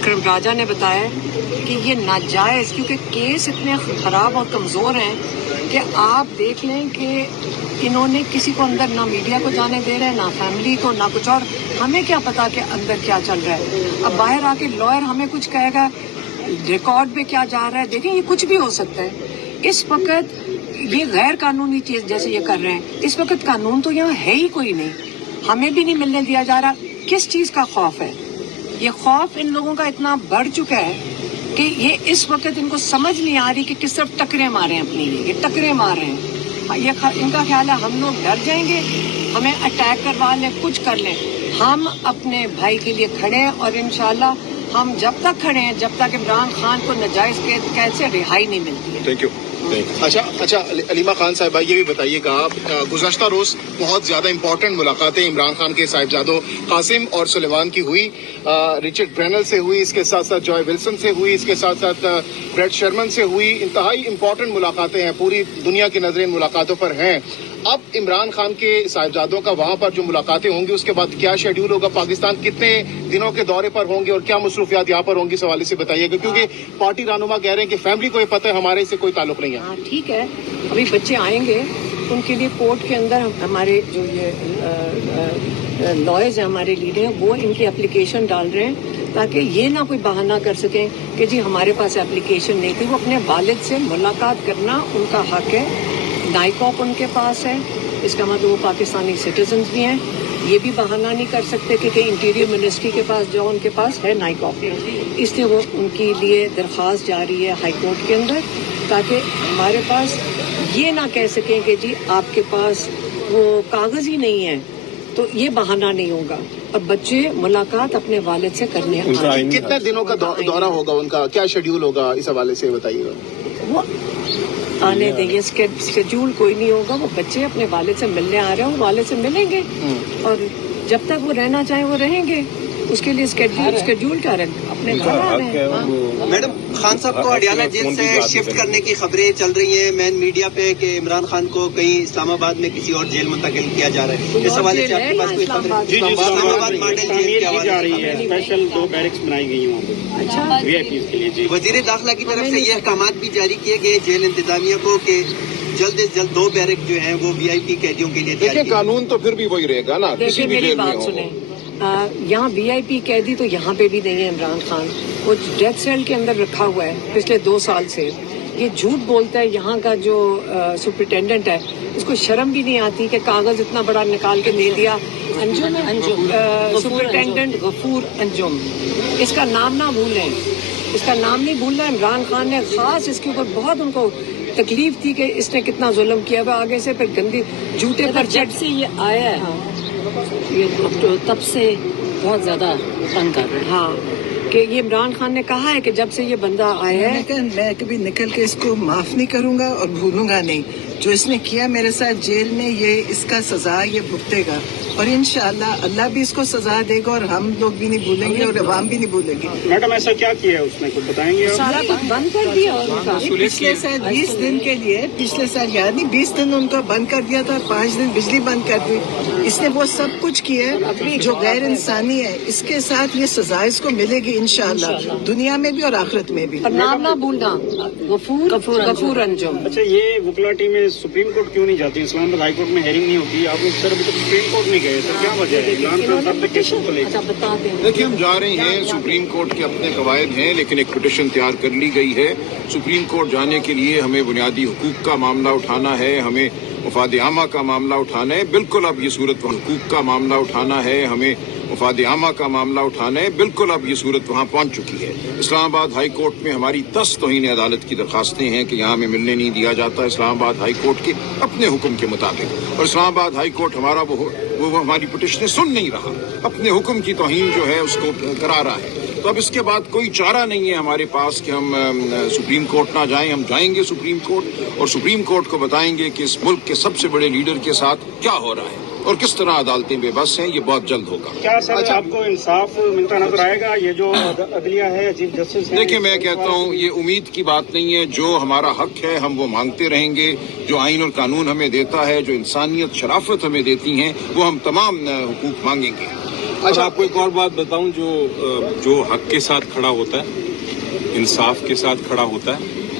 اکرم راجہ نے بتایا کہ یہ ناجائز، کیونکہ کیس اتنے خراب اور کمزور ہیں کہ آپ دیکھ لیں کہ انہوں نے کسی کو اندر نہ میڈیا کو جانے دے رہے ہیں، نہ فیملی کو، نہ کچھ اور. ہمیں کیا پتا کہ اندر کیا چل رہا ہے. اب باہر آ کے لائر ہمیں کچھ کہے گا، ریکارڈ پہ کیا جا رہا ہے. دیکھیں یہ کچھ بھی ہو سکتا ہے. اس وقت یہ غیر قانونی چیز جیسے یہ کر رہے ہیں، اس وقت قانون تو یہاں ہے ہی کوئی نہیں، ہمیں بھی نہیں ملنے دیا جا رہا. کس چیز کا خوف ہے؟ یہ خوف ان لوگوں کا اتنا بڑھ چکا ہے کہ یہ اس وقت ان کو سمجھ نہیں آ رہی کہ کس طرف ٹکریں ماریں اپنی. یہ ٹکریں مار رہے ہیں. ان کا خیال ہے ہم لوگ ڈر جائیں گے، ہمیں اٹیک کروا لیں، کچھ کر لیں. ہم اپنے بھائی کے لیے کھڑے ہیں اور انشاءاللہ ہم جب تک کھڑے ہیں جب تک عمران خان کو ناجائز قید سے رہائی نہیں ملتی ہے. Thank you. اچھا علیمہ خان صاحبہ، یہ بھی بتائیے گا، گزشتہ روز بہت زیادہ امپورٹنٹ ملاقاتیں عمران خان کے صاحبزادوں قاسم اور سلیمان کی ہوئی، رچرڈ برینل سے ہوئی، اس کے ساتھ ساتھ جوائے ولسن سے ہوئی، اس کے ساتھ ساتھ بریٹ شرمن سے ہوئی. انتہائی امپورٹنٹ ملاقاتیں ہیں، پوری دنیا کی نظریں ان ملاقاتوں پر ہیں. اب عمران خان کے صاحبزادوں کا وہاں پر جو ملاقاتیں ہوں گی اس کے بعد کیا شیڈیول ہوگا؟ پاکستان کتنے دنوں کے دورے پر ہوں گے اور کیا مصروفیات یہاں پر ہوں گی، اس حوالے سے بتائیے گا، کیونکہ پارٹی رہنما کہہ رہے ہیں کہ فیملی کو یہ پتہ ہے ہمارے سے کوئی تعلق نہیں ہے. ہاں ٹھیک ہے، ابھی بچے آئیں گے، ان کے لیے کورٹ کے اندر ہمارے جو یہ لائرز ہیں، ہمارے لیڈر ہیں، وہ ان کی اپلیکیشن ڈال رہے ہیں تاکہ یہ نہ کوئی بہانہ کر سکیں کہ جی ہمارے پاس اپلیکیشن نہیں تھی. وہ اپنے والد سے ملاقات کرنا ان کا حق ہے. نائکاپ ان کے پاس ہے، اس کا مطلب وہ پاکستانی سٹیزنز بھی ہیں. یہ بھی بہانہ نہیں کر سکتے کہ انٹیریئر منسٹری کے پاس جاؤ، ان کے پاس ہے نائکاپ. اس لیے وہ ان کے لیے درخواست جاری ہے ہائی کورٹ کے اندر تاکہ ہمارے پاس یہ نہ کہہ سکیں کہ جی آپ کے پاس وہ کاغذ ہی نہیں ہے، تو یہ بہانہ نہیں ہوگا. اور بچے ملاقات اپنے والد سے کرنے ہیں. کتنے دنوں کا دورہ ہوگا ان کا، کیا شیڈیول ہوگا، اس حوالے سے بتائیے گا. وہ آنے دیں، یہ اسکیڈول کوئی نہیں ہوگا. وہ بچے اپنے والد سے ملنے آ رہے ہیں، وہ والد سے ملیں گے اور جب تک وہ رہنا چاہیں وہ رہیں گے. اس کے لیے اسکیڈول کیا رکھ اپنے گھر آ رہے ہیں. میڈم، خان صاحب کو اڈیالہ جیل سے شفٹ کرنے کی خبریں چل رہی ہیں مین میڈیا پہ کہ عمران خان کو کہیں اسلام آباد میں کسی اور جیل منتقل کیا جا رہا ہے. اس حوالے سے آپ کے پاس کوئی خبر؟ جی اسلام آباد ماڈل جیل کے حوالے جا رہی ہے، اسپیشل 2 بیرکس بنائی گئی ہیں وہاں پہ اچھا وی آئی پیز کے لیے. جی، وزیر داخلہ کی طرف سے یہ احکامات بھی جاری کیے گئے جیل انتظامیہ کو کہ جلد از جلد 2 بیرک جو ہیں وہ وی آئی پی قیدیوں کے لیے تیار دیکھیں قانون تو پھر بھی وہی رہے گا نا، کسی بھی میری جیل میں بات ہو. سنیں، یہاں وی آئی پی قیدی تو یہاں پہ بھی نہیں ہے. عمران خان وہ ڈیتھ سیل کے اندر رکھا ہوا ہے پچھلے 2 سال سے. یہ جھوٹ بولتا ہے. یہاں کا جو سپرنٹینڈنٹ ہے اس کو شرم بھی نہیں آتی کہ کاغذ اتنا بڑا نکال کے دے دیا. انجم سپرنٹینڈنٹ غفور انجم، اس کا نام نہ بھولیں، اس کا نام نہیں بھولنا. عمران خان نے خاص اس کے اوپر بہت ان کو تکلیف تھی کہ اس نے کتنا ظلم کیا ہوا. آگے سے پھر گندی جھوٹے پر جب سے یہ آیا ہے یہ تب سے بہت زیادہ تنگ کر رہے ہیں. ہاں کہ یہ عمران خان نے کہا ہے کہ جب سے یہ بندہ آیا ہے میں کبھی نکل کے اس کو معاف نہیں کروں گا اور بھولوں گا نہیں. جو اس نے کیا میرے ساتھ جیل میں، یہ اس کا سزا یہ بھگتے گا اور انشاءاللہ اللہ بھی اس کو سزا دے گا اور ہم لوگ بھی نہیں بھولیں گے اور عوام بھی نہیں بھولے گی. میڈم ایسا کیا کیا ہے اس نے، کچھ بتائیں گے؟ سارا کچھ بند کر دیا ان کا. پچھلے سال 20 دن کے لیے، پچھلے سال یاد نہیں 20 دن ان کو بند کر دیا تھا، 5 دن بجلی بند کر دی. اس نے وہ سب کچھ کیا جو غیر انسانی ہے. اس کے ساتھ یہ سزا اس کو ملے گی انشاءاللہ، دنیا میں بھی اور آخرت میں بھی. اور نام نہ بھولنا، غفور انجم. اچھا، یہ وکلا ٹیم سپریم کورٹ کیوں نہیں جاتی؟ اسلام آباد ہائی کورٹ میں ہیئرنگ نہیں ہوتی، آپ لوگ سر ابھی تک سپریم کورٹ نہیں گئے، سر کیا وجہ ہے؟ عمران خان صاحب پٹیشن کو لے اچھا بتا دیں. دیکھیے ہم جا رہے ہیں، سپریم کورٹ کے اپنے قواعد ہیں، لیکن ایک پٹیشن تیار کر لی گئی ہے. سپریم کورٹ جانے کے لیے ہمیں بنیادی حقوق کا معاملہ اٹھانا ہے، ہمیں مفاد عامہ کا معاملہ اٹھانا ہے. بالکل اب یہ صورت حقوق کا معاملہ اٹھانا ہے، ہمیں مفاد عامہ کا معاملہ اٹھانا ہے. بالکل اب یہ صورت وہاں پہنچ چکی ہے. اسلام آباد ہائی کورٹ میں ہماری 10 توہین عدالت کی درخواستیں ہیں کہ یہاں ہمیں ملنے نہیں دیا جاتا اسلام آباد ہائی کورٹ کے اپنے حکم کے مطابق. اور اسلام آباد ہائی کورٹ ہمارا وہ ہماری پٹیشنیں سن نہیں رہا، اپنے حکم کی توہین جو ہے اس کو کرا رہا ہے. تو اب اس کے بعد کوئی چارہ نہیں ہے ہمارے پاس کہ ہم سپریم کورٹ نہ جائیں. ہم جائیں گے سپریم کورٹ اور سپریم کورٹ کو بتائیں گے کہ اس ملک کے سب سے بڑے لیڈر کے ساتھ کیا ہو رہا ہے اور کس طرح عدالتیں بے بس ہیں. یہ بہت جلد ہوگا. کیا سر آپ کو انصاف ملتا نظر آئے گا؟ یہ جو عدلیہ ہے، چیف جسٹس ہے، دیکھیں میں کہتا ہوں یہ امید کی بات نہیں ہے. جو ہمارا حق ہے ہم وہ مانگتے رہیں گے. جو آئین اور قانون ہمیں دیتا ہے، جو انسانیت شرافت ہمیں دیتی ہیں، وہ ہم تمام حقوق مانگیں گے. اور آپ کو ایک اور بات بتاؤں, جو حق کے ساتھ کھڑا ہوتا ہے, انصاف کے ساتھ کھڑا ہوتا ہے,